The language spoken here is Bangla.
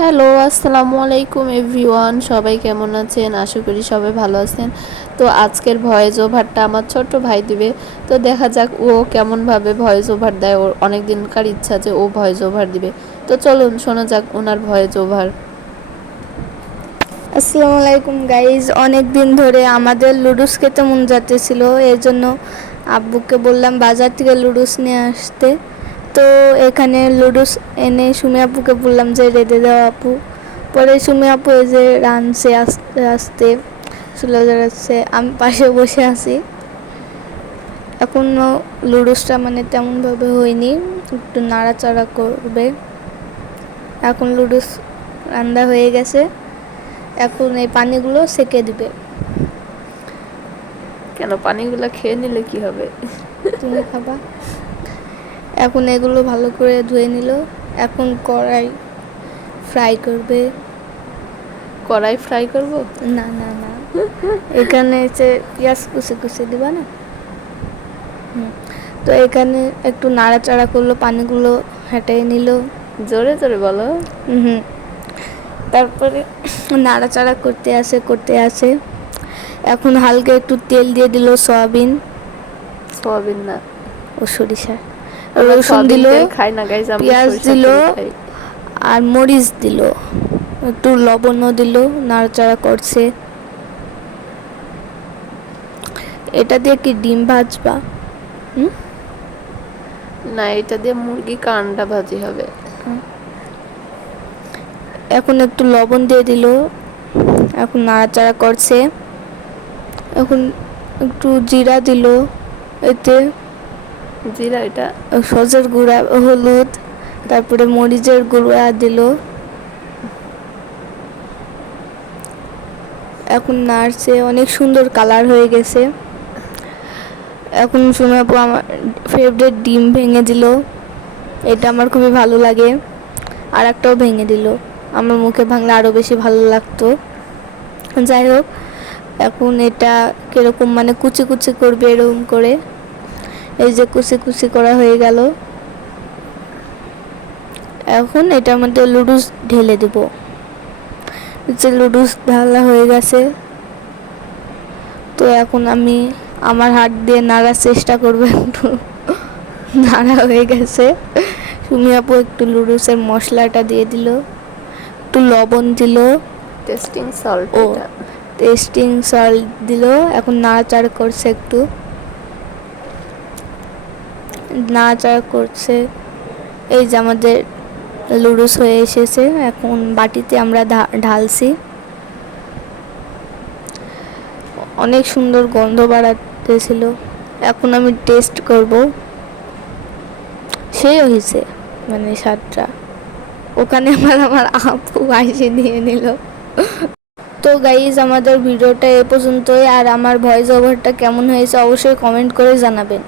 হ্যালো, আসসালামু আলাইকুম এভরিওয়ান। সবাই কেমন আছেন? আশা করি সবাই ভালো আছেন। তো আজকের ভয়েস ওভারটা আমার ছোট্ট ভাই দিবে। তো দেখা যাক ও কেমনভাবে ভয়েস ওভার দেয়। ওর অনেক দিনকার ইচ্ছা যে ও ভয়েস ওভার দিবে। তো চলুন শোনা যাক ওনার ভয়েস ওভার। আসসালামু আলাইকুম গাইজ, অনেক দিন ধরে আমাদের লুডুস খেতে মন যাচ্ছিল। এর জন্য আব্বুকে বললাম বাজার থেকে লুডুস নিয়ে আসতে। তো এখানে লুডুস এনে সুমি আপুকে বললাম যে রেঁধে দাও আপু। পরে সুমি আপু এই যে রাঁধছে আস্তে আস্তে, চলে যাচ্ছে, আমি পাশে বসে আছি। এখনও লুডুসটা মানে তেমনভাবে হয়নি, একটু নাড়াচাড়া করবে। এখন লুডুস রান্না হয়ে গেছে। এখন এই পানিগুলো সেকে দিবে। কেন পানিগুলো খেয়ে নিলে কি হবে? তুমি খাবা। এখন এগুলো ভালো করে ধুয়ে নিল। এখন কড়াই ফ্রাই করবে। কড়াই ফ্রাই করব? না না না, এখানে যে পেঁয়াজ কুচি কুচি দিবা না। তো এখানে একটু নাড়াচাড়া করলো, পানিগুলো হেঁটে নিল। জোরে জোরে বলো। হুম, তারপরে নাড়াচাড়া করতে আসে। এখন হালকা একটু তেল দিয়ে দিল, সয়াবিন সোয়াবিন না, ও সরিষা, আমরা রসুন সয়াবিন দিল, তেল খাই না গাইজ, আমরা পেঁয়াজ সরিষার দিল তেল খাই। আর মরিচ দিল, একটু লবণও দিল, নাড়াচাড়া করছে। এটা দিয়ে কি ডিম ভাজবা? না, এটা দিয়ে মুরগি কান্ডা ভাজি হবে। এখন একটু লবণ দিয়ে দিল, এখন নাড়াচাড়া করছে। এখন একটু জিরা দিল, এতে জিরা এটা? সজের গুঁড়া, হলুদ, তারপরে মরিচের গুঁড়া দিল। এখন নাড়ছে, অনেক সুন্দর কালার হয়ে গেছে। এখন শোনা আপু আমার ফেভারিট ডিম ভেঙে দিল, এটা আমার খুবই ভালো লাগে। আর একটাও ভেঙে দিল, আমার মুখে ভাঙলে আরও বেশি ভালো লাগতো। যাই হোক, এখন এটা কীরকম মানে কুচি কুচি করবে এরকম করে। এই যে কুচি কুচি করা হয়ে গেল। এখন এটার মধ্যে লুডুস ঢেলে দেব। যে লুডুস ঢালা হয়ে গেছে, তো এখন আমি আমার হাত দিয়ে নাড়ার চেষ্টা করবো। একটু নাড়া হয়ে গেছে। সুমি আপু একটু লুডুসের মশলাটা দিয়ে দিল, একটু লবণ দিল, টেস্টিং সল্ট ও এটা। টেস্টিং সল্ট দিল। এখন নাড়াচাড়া করছে, একটু নাড়াচাড়া করছে। এই যে আমাদের লুডুস হয়ে এসেছে, এখন বাটিতে আমরা ঢালছি। অনেক সুন্দর গন্ধ বাড়াতেছিল। এখন আমি টেস্ট করব। সেই হয়েছে মানে স্বাদটা। ওখানে আমার আপু আইসে নিয়ে নিল। তো গাইজ, আমাদের ভিডিওটা এ পর্যন্তই। আর আমার ভয়েস ওভারটা কেমন হয়েছে অবশ্যই কমেন্ট করে জানাবেন।